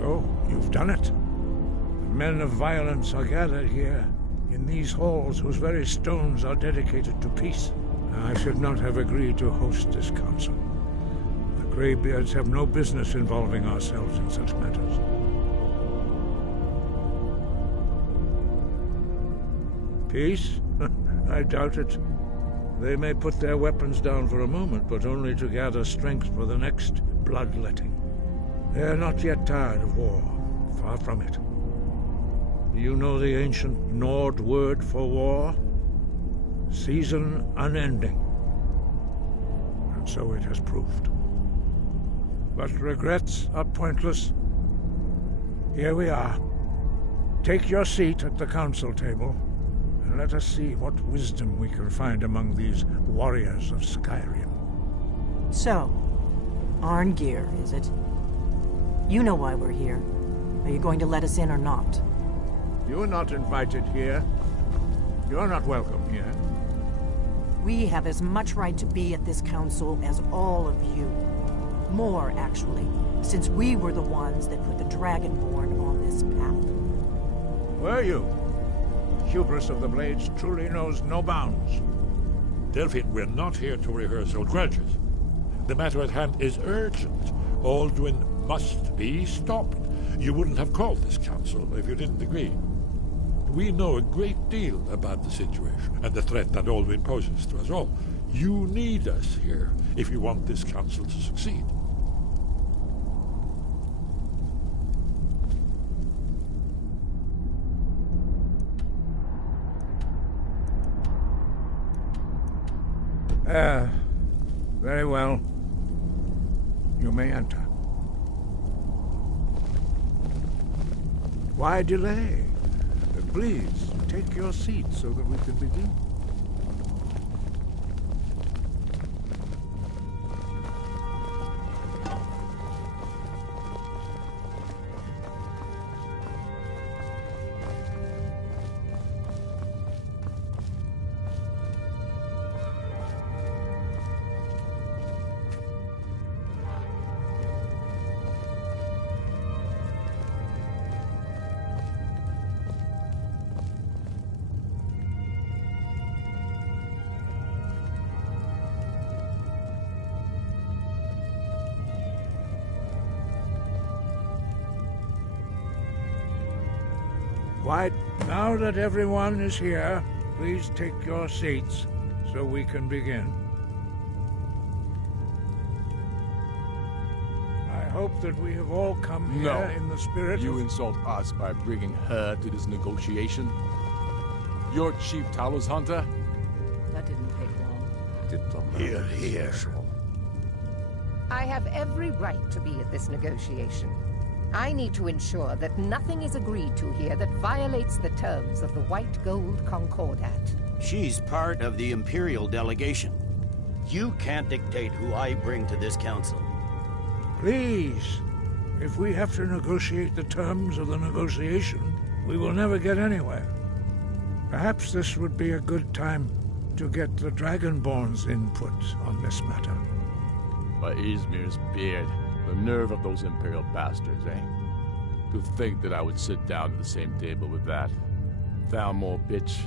So, you've done it. The men of violence are gathered here, in these halls whose very stones are dedicated to peace. I should not have agreed to host this council. The Greybeards have no business involving ourselves in such matters. Peace? I doubt it. They may put their weapons down for a moment, but only to gather strength for the next bloodletting. They are not yet tired of war. Far from it. Do you know the ancient Nord word for war? Season unending. And so it has proved. But regrets are pointless. Here we are. Take your seat at the council table, and let us see what wisdom we can find among these warriors of Skyrim. So, Arngeir, is it? You know why we're here. Are you going to let us in or not? You're not invited here. You're not welcome here. We have as much right to be at this council as all of you. More, actually, since we were the ones that put the Dragonborn on this path. Were you? Hubris of the Blades truly knows no bounds. Delphine, we're not here to rehearse old grudges. The matter at hand is urgent. Alduin must be stopped. You wouldn't have called this council if you didn't agree. We know a great deal about the situation and the threat that Alduin poses to us all. You need us here if you want this council to succeed. Very well. You may enter. Why delay? Please, take your seat so that we can begin. Why, now that everyone is here, please take your seats so we can begin. I hope that we have all come here in the spirit You insult us by bringing her to this negotiation? You're Chief Talos Hunter? That didn't take long. Here. I have every right to be at this negotiation. I need to ensure that nothing is agreed to here that violates the terms of the White Gold Concordat. She's part of the Imperial delegation. You can't dictate who I bring to this council. Please, if we have to negotiate the terms of the negotiation, we will never get anywhere. Perhaps this would be a good time to get the Dragonborn's input on this matter. By Izmir's beard. The nerve of those Imperial bastards, eh? To think that I would sit down at the same table with that. Thalmor bitch.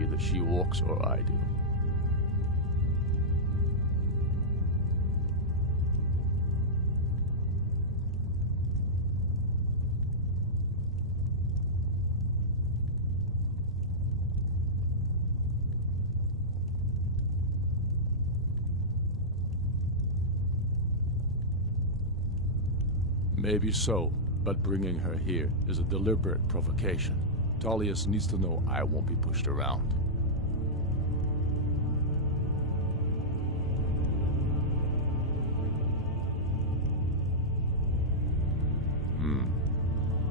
Either she walks or I do. Maybe so, but bringing her here is a deliberate provocation. Tullius needs to know I won't be pushed around.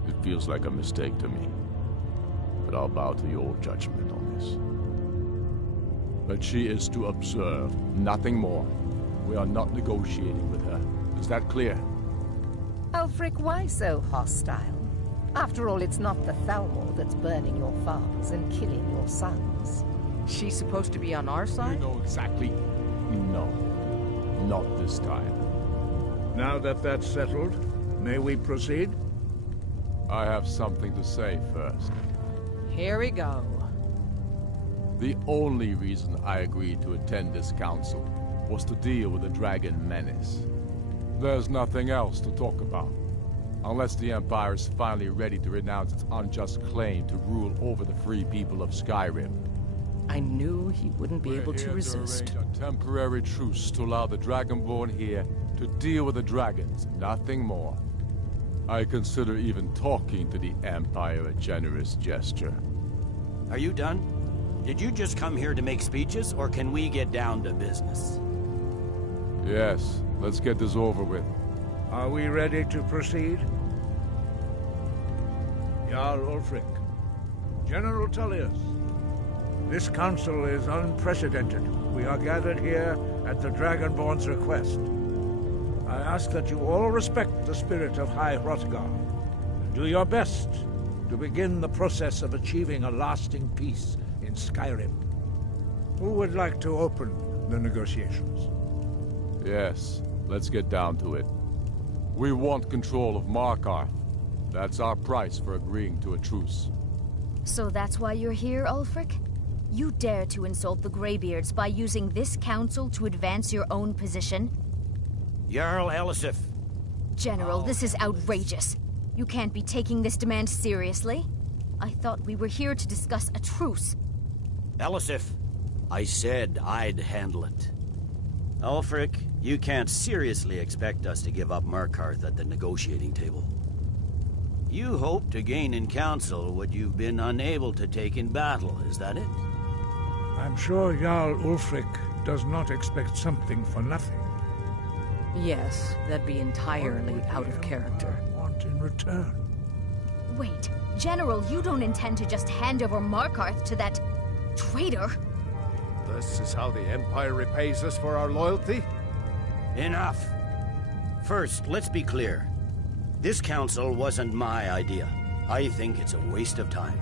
It feels like a mistake to me. But I'll bow to your judgment on this. But she is to observe, nothing more. We are not negotiating with her. Is that clear? Ulfric, why so hostile? After all, it's not the Thalmor that's burning your farms and killing your sons. She's supposed to be on our side? You know exactly. No. Not this time. Now that that's settled, may we proceed? I have something to say first. Here we go. The only reason I agreed to attend this council was to deal with the dragon menace. There's nothing else to talk about. Unless the Empire is finally ready to renounce its unjust claim to rule over the free people of Skyrim. I knew he wouldn't be able to resist. We're here to arrange a temporary truce to allow the Dragonborn here to deal with the dragons, nothing more. I consider even talking to the Empire a generous gesture. Are you done? Did you just come here to make speeches, or can we get down to business? Yes, let's get this over with. Are we ready to proceed? Jarl Ulfric, General Tullius, this council is unprecedented. We are gathered here at the Dragonborn's request. I ask that you all respect the spirit of High Hrothgar, and do your best to begin the process of achieving a lasting peace in Skyrim. Who would like to open the negotiations? Yes, let's get down to it. We want control of Markarth. That's our price for agreeing to a truce. So that's why you're here, Ulfric? You dare to insult the Greybeards by using this council to advance your own position? Jarl Elisif. General, this is outrageous. You can't be taking this demand seriously. I thought we were here to discuss a truce. Elisif, I said I'd handle it. Ulfric, you can't seriously expect us to give up Markarth at the negotiating table. You hope to gain in council what you've been unable to take in battle, is that it? I'm sure Jarl Ulfric does not expect something for nothing. Yes, that'd be entirely out of character. Want in return? Wait, General, you don't intend to just hand over Markarth to that traitor? This is how the Empire repays us for our loyalty? Enough! First, let's be clear. This council wasn't my idea. I think it's a waste of time.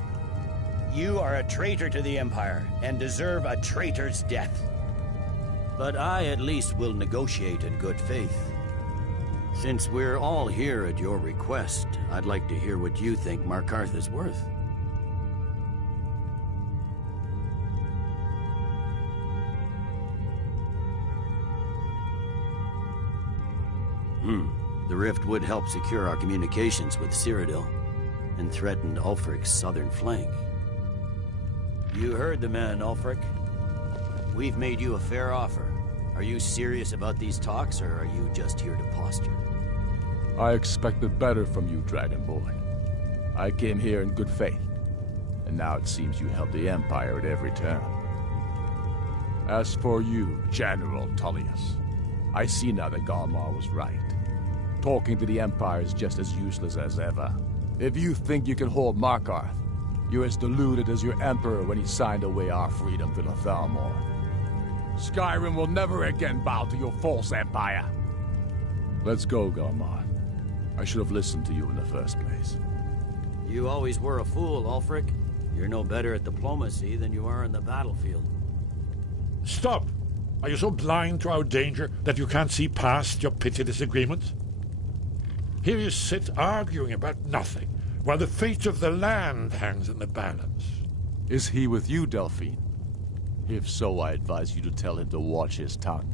You are a traitor to the Empire, and deserve a traitor's death. But I at least will negotiate in good faith. Since we're all here at your request, I'd like to hear what you think Markarth is worth. The rift would help secure our communications with Cyrodiil, and threatened Ulfric's southern flank. You heard the man, Ulfric. We've made you a fair offer. Are you serious about these talks, or are you just here to posture? I expected better from you, Dragonborn. I came here in good faith, and now it seems you help the Empire at every turn. As for you, General Tullius, I see now that Galmar was right. Talking to the Empire is just as useless as ever. If you think you can hold Markarth, you're as deluded as your Emperor when he signed away our freedom to the Thalmor. Skyrim will never again bow to your false empire. Let's go, Galmar. I should have listened to you in the first place. You always were a fool, Ulfric. You're no better at diplomacy than you are in the battlefield. Stop! Are you so blind to our danger that you can't see past your petty disagreements? Here you sit arguing about nothing, while the fate of the land hangs in the balance. Is he with you, Delphine? If so, I advise you to tell him to watch his tongue.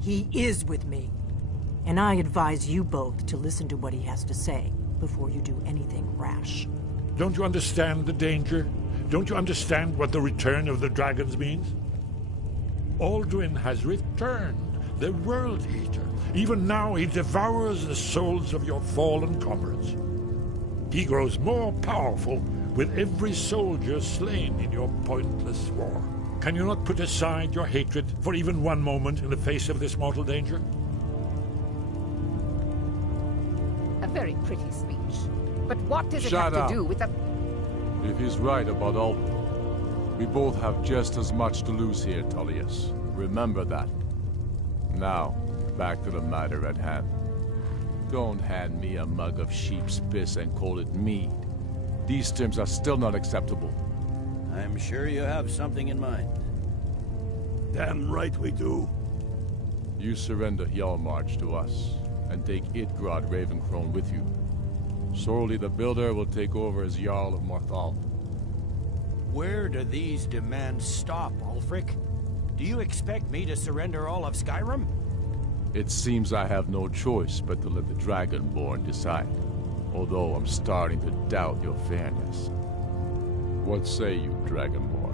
He is with me. And I advise you both to listen to what he has to say before you do anything rash. Don't you understand the danger? Don't you understand what the return of the dragons means? Alduin has returned, the World Eater. Even now he devours the souls of your fallen comrades. He grows more powerful with every soldier slain in your pointless war. Can you not put aside your hatred for even one moment in the face of this mortal danger? A very pretty speech. But what does it Shut have up. to do with the... If he's right about Alduin, we both have just as much to lose here, Tullius. Remember that. Now, back to the matter at hand. Don't hand me a mug of sheep's piss and call it mead. These terms are still not acceptable. I'm sure you have something in mind. Damn right we do. You surrender Hjalmarch to us, and take Idgrod Ravencrone with you. Sorely the Builder will take over as Jarl of Morthal. Where do these demands stop, Ulfric? Do you expect me to surrender all of Skyrim? It seems I have no choice but to let the Dragonborn decide, although I'm starting to doubt your fairness. What say you, Dragonborn?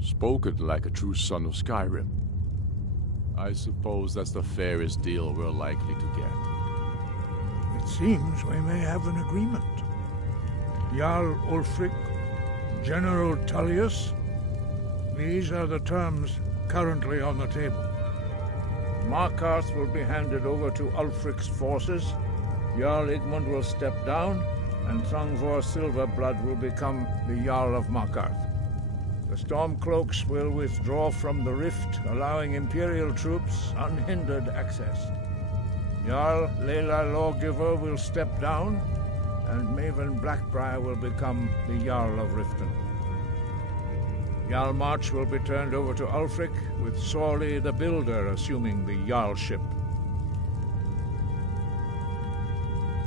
Spoken like a true son of Skyrim. I suppose that's the fairest deal we're likely to get. It seems we may have an agreement. Jarl Ulfric, General Tullius. These are the terms currently on the table. Markarth will be handed over to Ulfric's forces. Jarl Igmund will step down, and Thongvor Silverblood will become the Jarl of Markarth. The Stormcloaks will withdraw from the rift, allowing Imperial troops unhindered access. Jarl Layla Lawgiver will step down, and Maven Blackbriar will become the Jarl of Riften. Jarl March will be turned over to Ulfric, with Sorley the Builder assuming the Jarlship.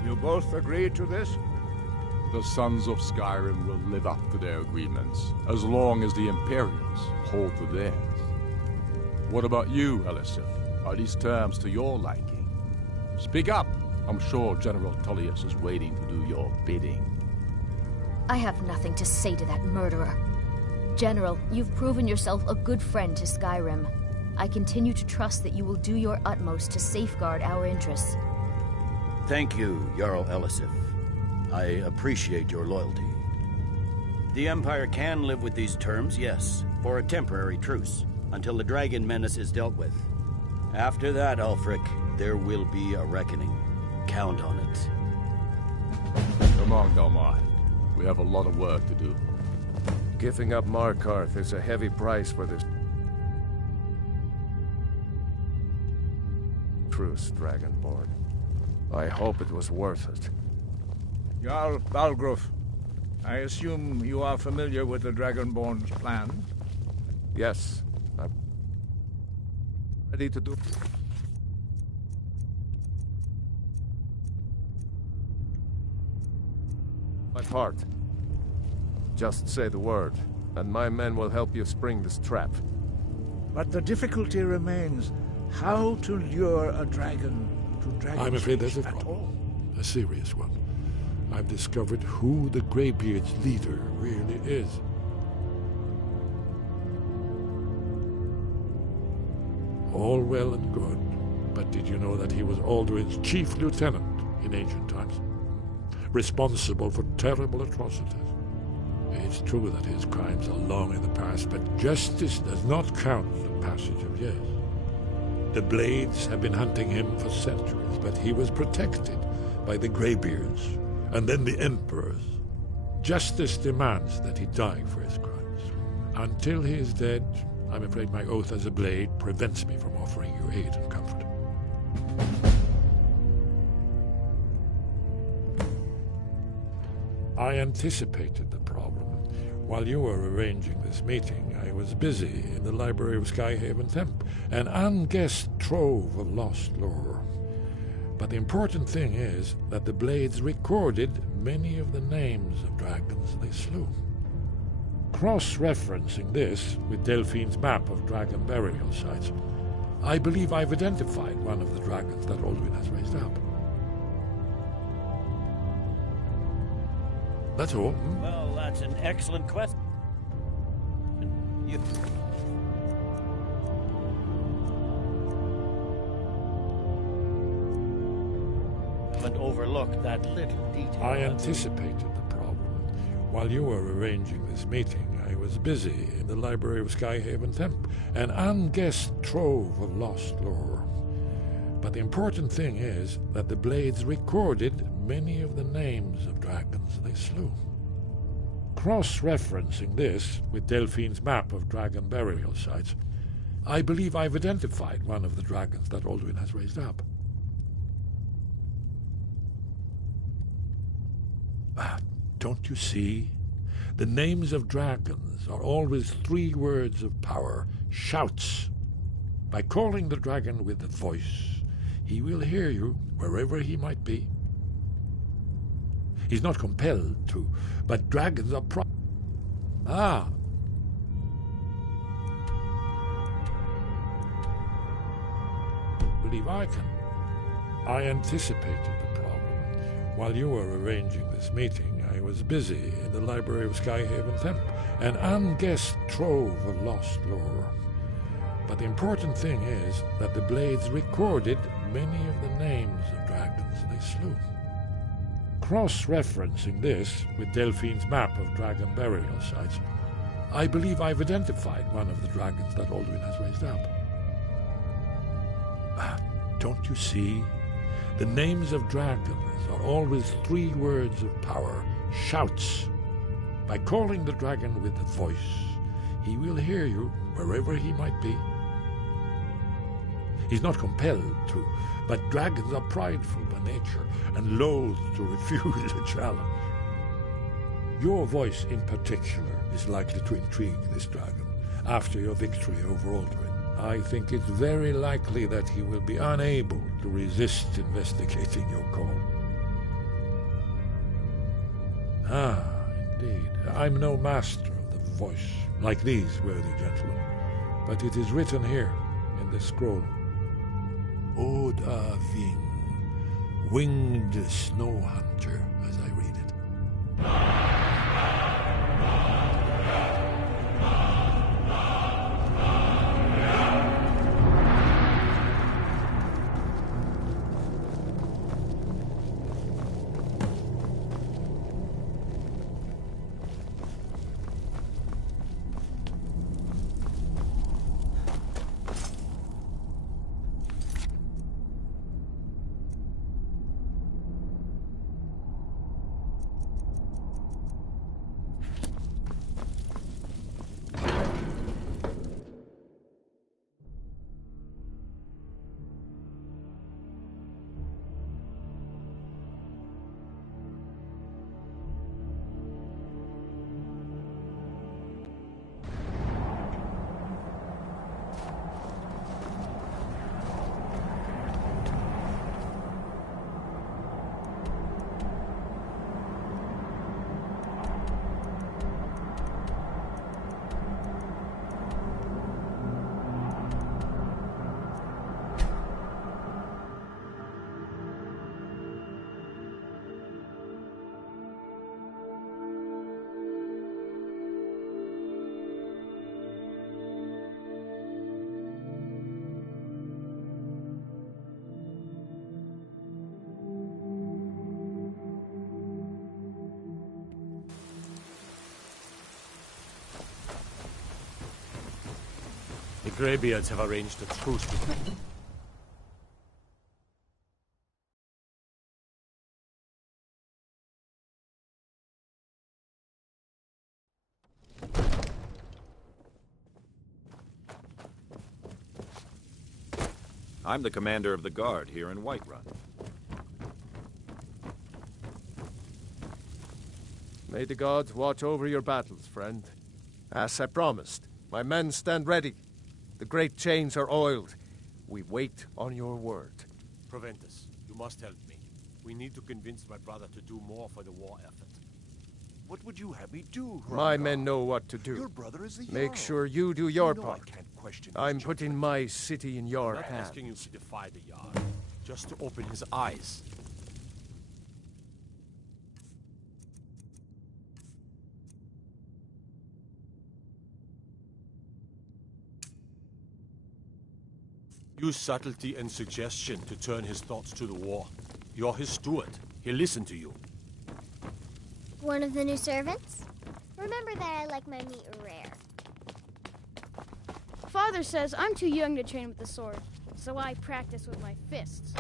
You both agree to this? The Sons of Skyrim will live up to their agreements, as long as the Imperials hold to theirs. What about you, Elisif? Are these terms to your liking? Speak up! I'm sure General Tullius is waiting to do your bidding. I have nothing to say to that murderer. General, you've proven yourself a good friend to Skyrim. I continue to trust that you will do your utmost to safeguard our interests. Thank you, Jarl Elisif. I appreciate your loyalty. The Empire can live with these terms, yes, for a temporary truce, until the dragon menace is dealt with. After that, Ulfric, there will be a reckoning. Count on it. Come on, Dalmar. We have a lot of work to do. Giving up Markarth is a heavy price for this truce, Dragonborn. I hope it was worth it. Jarl Balgruf, I assume you are familiar with the Dragonborn's plans? Yes, I'm ready to do my part. Just say the word, and my men will help you spring this trap. But the difficulty remains how to lure a dragon to Dragon's I'm afraid there's a Reach at all. problem. A serious one. I've discovered who the Greybeard's leader really is. All well and good, but did you know that he was Alduin's chief lieutenant in ancient times? Responsible for terrible atrocities. It's true that his crimes are long in the past, but justice does not count the passage of years. The Blades have been hunting him for centuries, but he was protected by the Greybeards, and then the Emperors. Justice demands that he die for his crimes. Until he is dead, I'm afraid my oath as a Blade prevents me from offering you aid and comfort. I anticipated the problem. While you were arranging this meeting, I was busy in the library of Skyhaven Temple, an unguessed trove of lost lore. But the important thing is that the Blades recorded many of the names of dragons they slew. Cross-referencing this with Delphine's map of dragon burial sites, I believe I've identified one of the dragons that Alduin has raised up. That's all. Well, that's an excellent question. You... haven't overlooked that little detail. I anticipated the problem. While you were arranging this meeting, I was busy in the library of Skyhaven Temp, an unguessed trove of lost lore. But the important thing is that the Blades recorded many of the names of dragons they slew. Cross-referencing this with Delphine's map of dragon burial sites, I believe I've identified one of the dragons that Alduin has raised up. Don't you see? The names of dragons are always 3 words of power, shouts. By calling the dragon with the voice, he will hear you wherever he might be. He's not compelled to, but dragons are I believe I can. I anticipated the problem. While you were arranging this meeting, I was busy in the library of Skyhaven Temp, an unguessed trove of lost lore. But the important thing is that the Blades recorded many of the names of dragons they slew. Cross-referencing this with Delphine's map of dragon burial sites, I believe I've identified one of the dragons that Alduin has raised up. Don't you see? The names of dragons are always 3 words of power, shouts. By calling the dragon with the voice, he will hear you wherever he might be. He's not compelled to, but dragons are prideful by nature and loath to refuse a challenge. Your voice in particular is likely to intrigue this dragon after your victory over Alduin. I think it's very likely that he will be unable to resist investigating your call. Indeed. I'm no master of the voice, like these worthy gentlemen, but it is written here in this scroll. Oda Ving, winged snow hunter, as I read it. The Greybeards have arranged a truce with me. I'm the commander of the guard here in Whiterun. May the gods watch over your battles, friend. As I promised, my men stand ready. The great chains are oiled. We wait on your word. Proventus, you must help me. We need to convince my brother to do more for the war effort. What would you have me do, Hrothgar? My men know what to do. Your brother is the Make Jarl. sure you do your You know part. I can't question I'm his putting judgment. my city in your I'm not hands. asking you to defy the Jarl, just to open his eyes. Use subtlety and suggestion to turn his thoughts to the war. You're his steward. He'll listen to you. One of the new servants? Remember that I like my meat rare. Father says I'm too young to train with the sword, so I practice with my fists.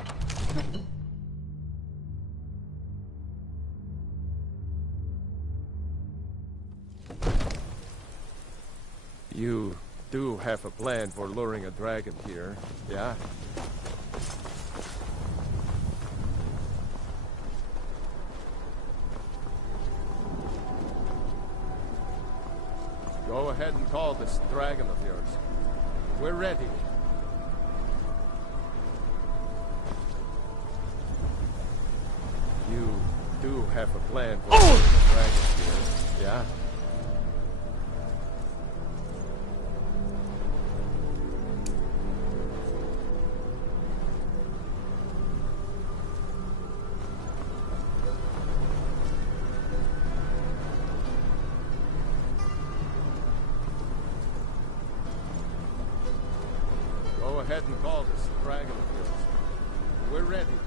You do have a plan for luring a dragon here, yeah? Go ahead and call this dragon of yours. We're ready. You do have a plan for luring a dragon here, yeah? Go ahead and call this dragon of yours. We're ready.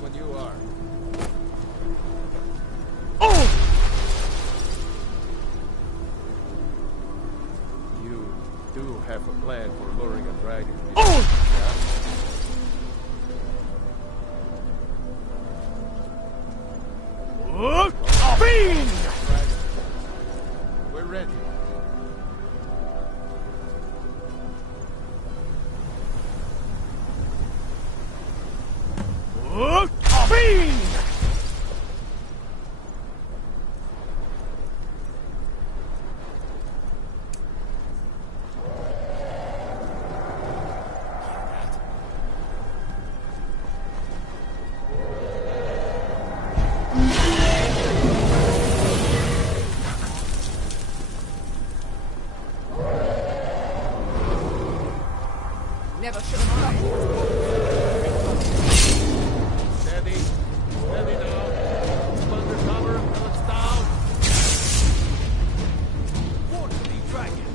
When you are. You do have a plan for luring a dragon. Yeah? Fiend! We're ready. Fiend! Never should have come. Steady. Steady now. Keep under cover until it's down. What to be dragon?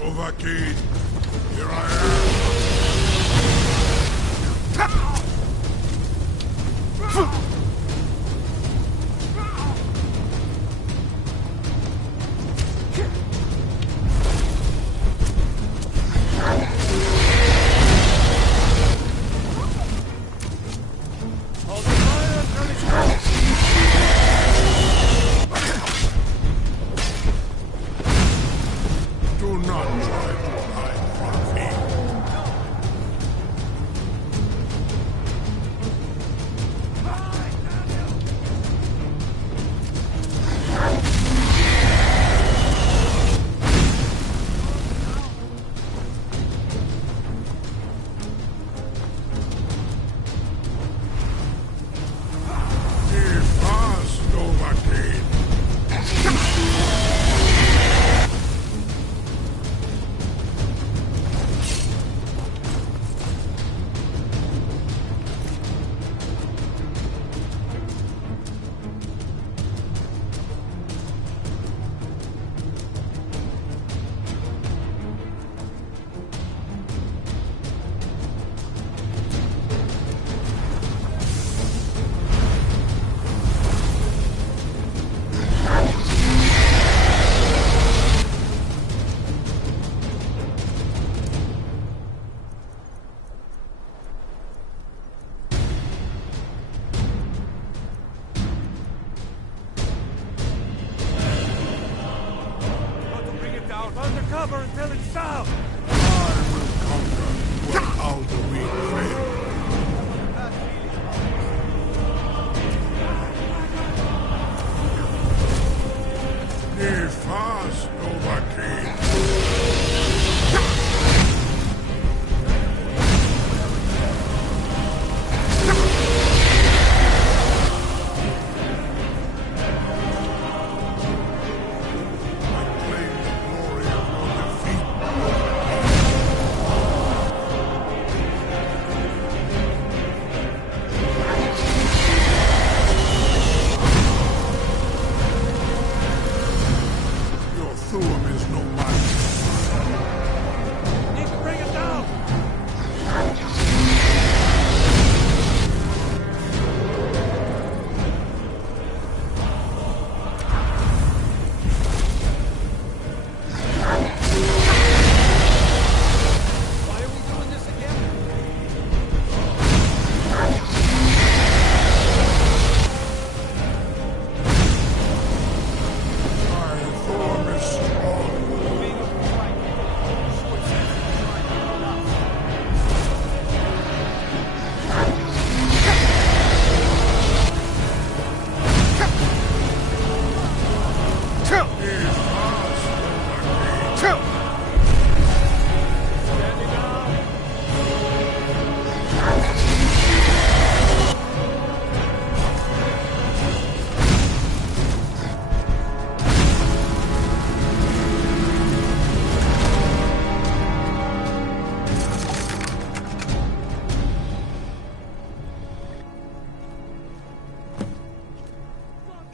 Overkeen, here I am. Hold the fire until it's gone. Do not try to hide from me. Be fast, Overkeen. Got to bring it down. Under cover until it's down. I will conquer where all the weak fail.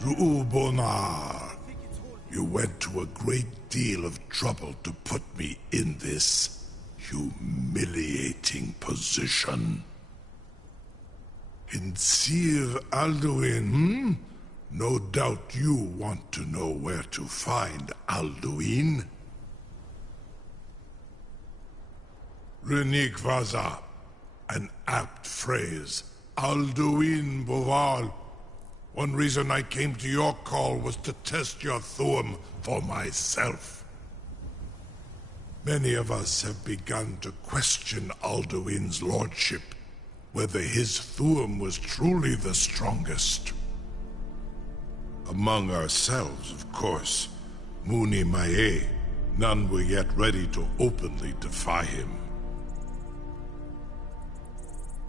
Zuubonar, you went to a great deal of trouble to put me in this humiliating position. In Sir Alduin, No doubt you want to know where to find Alduin. Renik Vaza, an apt phrase. Alduin Boval. One reason I came to your call was to test your Thuum for myself. Many of us have begun to question Alduin's lordship, whether his Thuum was truly the strongest. Among ourselves, of course, Muni Mae, none were yet ready to openly defy him.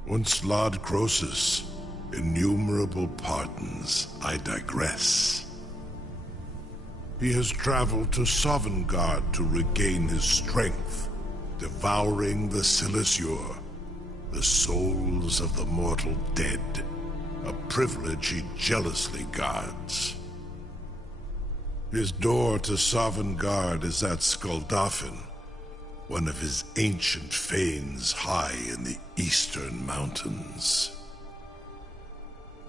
Once Lord Croesus, innumerable pardons, I digress. He has traveled to Sovngarde to regain his strength, devouring the Silesur, the souls of the mortal dead, a privilege he jealously guards. His door to Sovngarde is at Skuldafn, one of his ancient fanes high in the eastern mountains.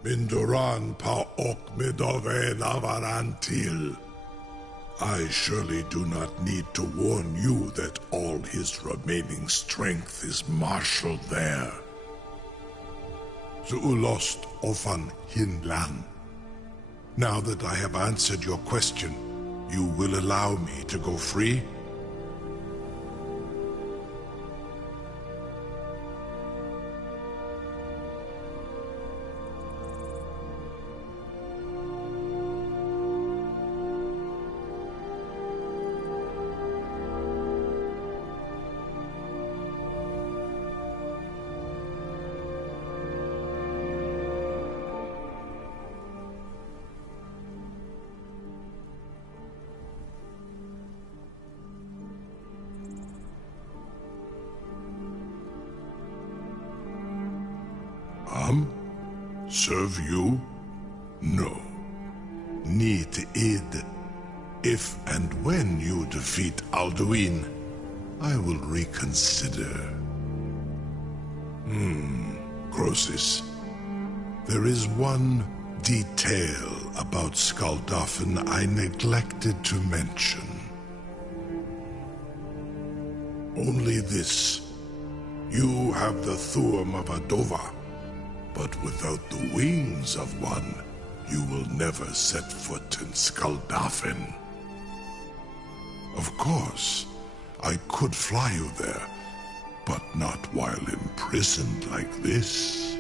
Mindoran pa ok midove navarantil. I surely do not need to warn you that all his remaining strength is marshaled there. Zuulost ofan hinlan. Now that I have answered your question, you will allow me to go free? Serve you? No. Need id. If and when you defeat Alduin, I will reconsider. Croesus. There is one detail about Skuldafn I neglected to mention. Only this. You have the Thuum of Adova. But without the wings of one, you will never set foot in Skuldafn. Of course, I could fly you there, but not while imprisoned like this.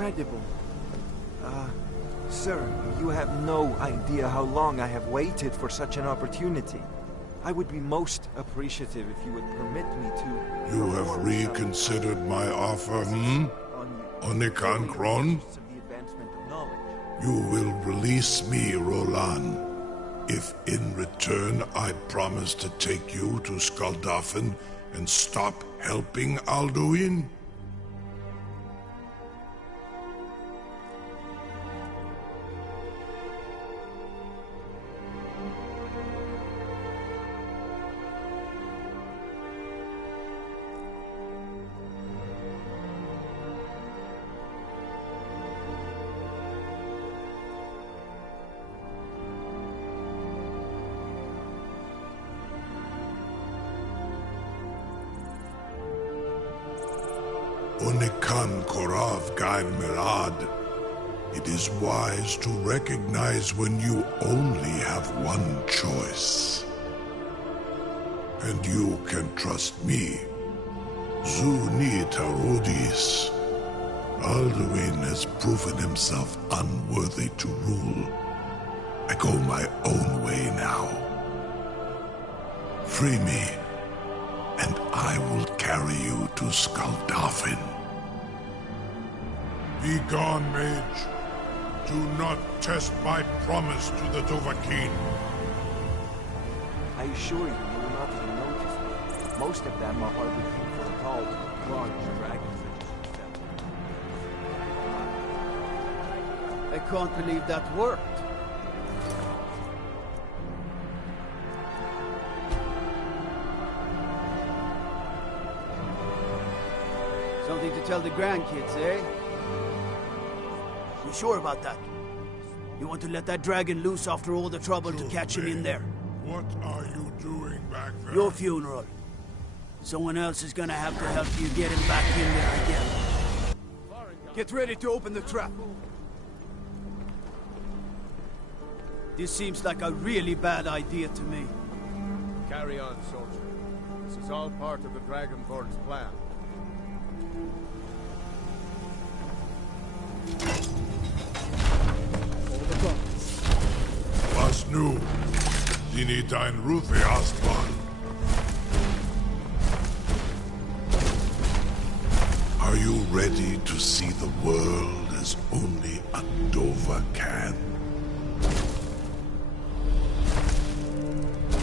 Incredible. Sir, you have no idea how long I have waited for such an opportunity. I would be most appreciative if you would permit me to... You have reconsidered my offer, Onikan Kron? You will release me, Roland, if in return I promise to take you to Skuldafn and stop helping Alduin? Donikan Korav Gain Mirad. It is wise to recognize when you only have one choice. And you can trust me. Zuni Tarodis. Alduin has proven himself unworthy to rule. I go my own way now. Free me, and I will carry you to Skaldafin. Be gone, mage. Do not test my promise to the Dovahkiin. I assure you, you will not even notice me. Most of them are hardly painful at all to large dragons such as yourself. I can't believe that worked. Something to tell the grandkids, eh? You sure about that? You want to let that dragon loose after all the trouble to catch him in there? What are you doing back there? Your funeral. Someone else is gonna have to help you get him back in there again. Get ready to open the trap. This seems like a really bad idea to me. Carry on, soldier. This is all part of the Dragonborn's plan. Was nu? Dini dein Ruthi Astman. Are you ready to see the world as only a Dova can?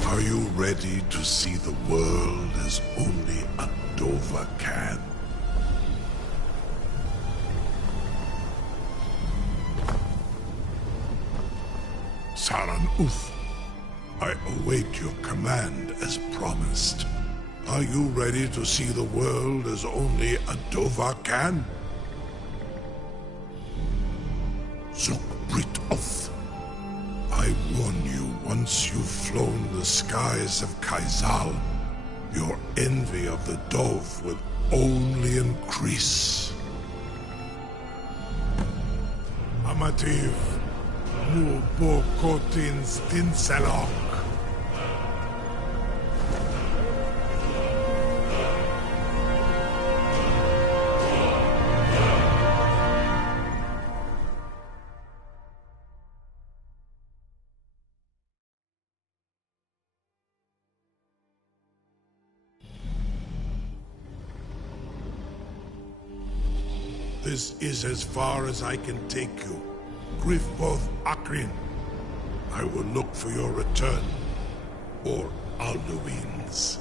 Are you ready to see the world as only a Dova can? Saran Uth, I await your command as promised. Are you ready to see the world as only a Dova can? Zukbrit Oth, I warn you, once you've flown the skies of Kaizal, your envy of the Dove will only increase. Amativ, Mubokotin Stinselok. This is as far as I can take you. Grifboth Akrin. I will look for your return, or Alduin's.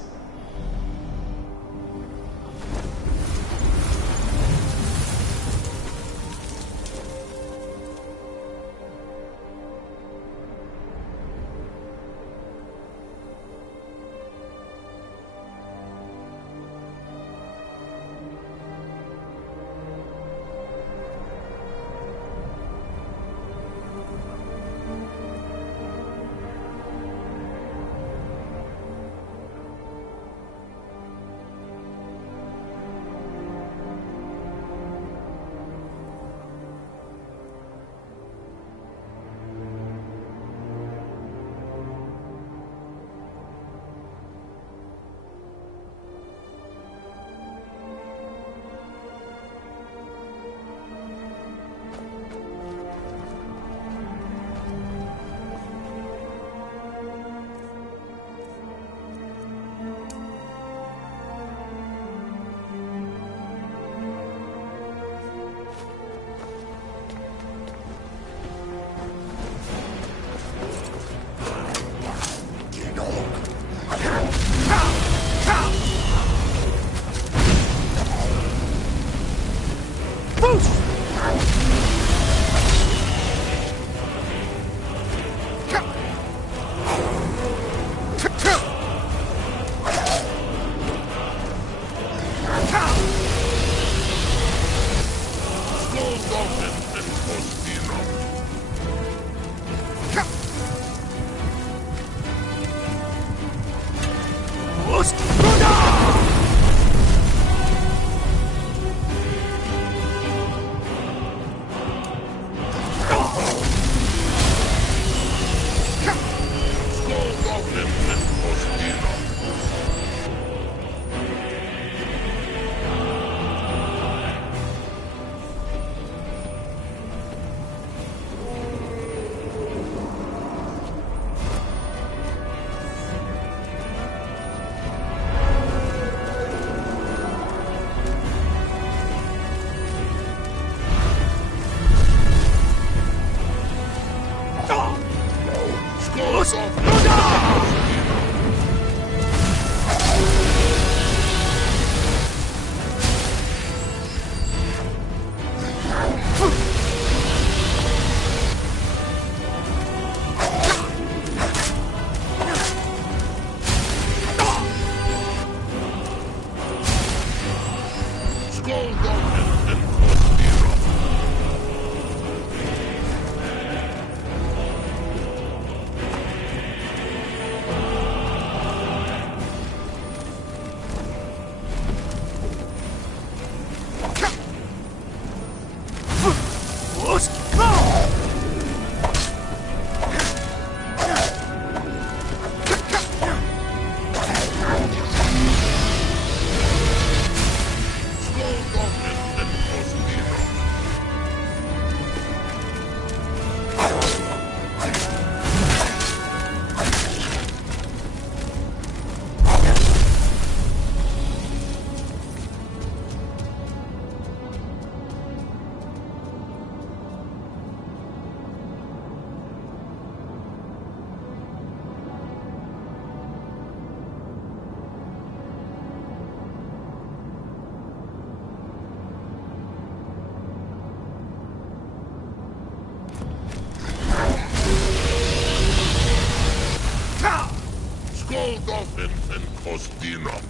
Skåldolphin and Kostinok.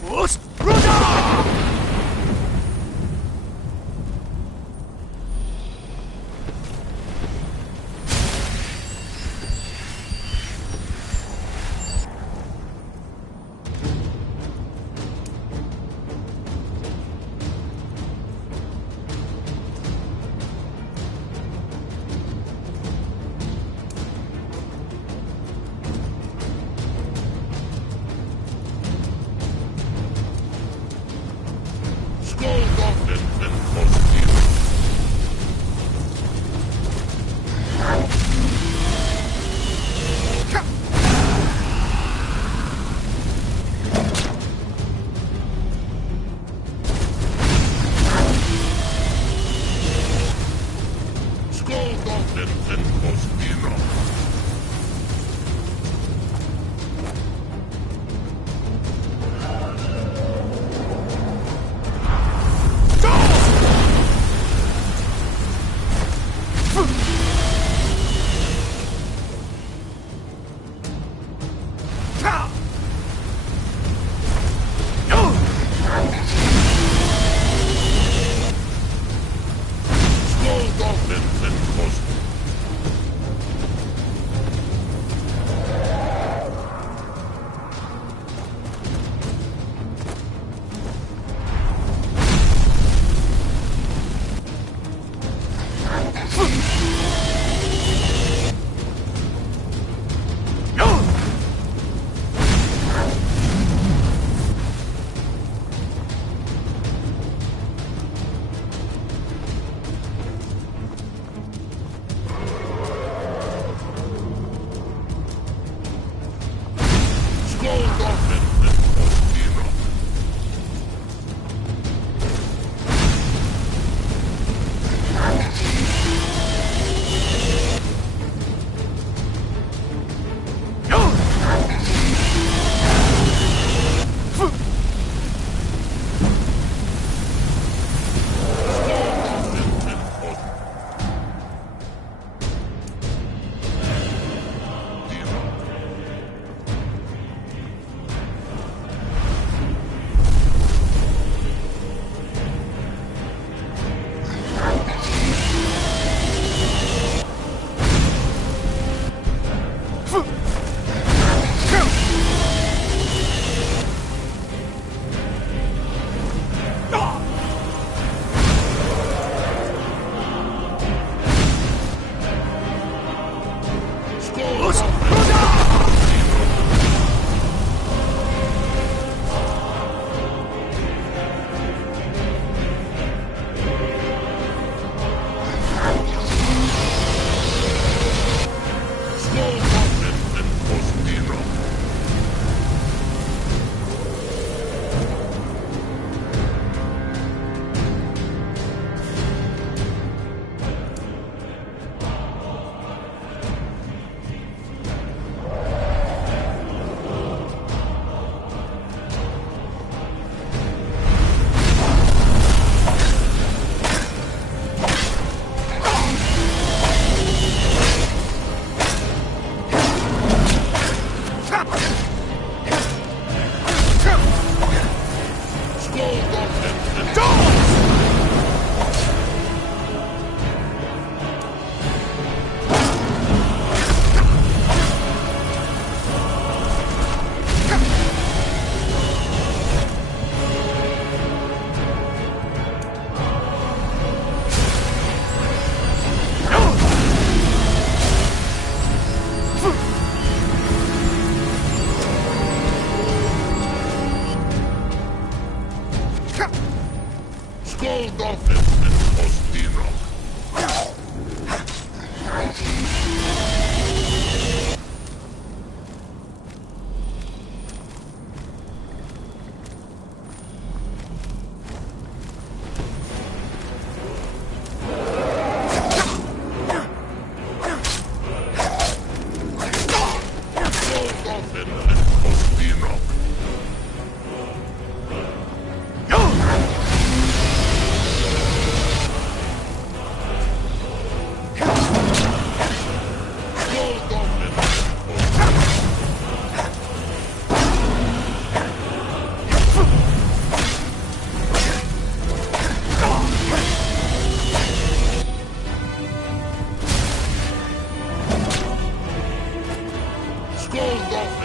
Fust Ruda! gold off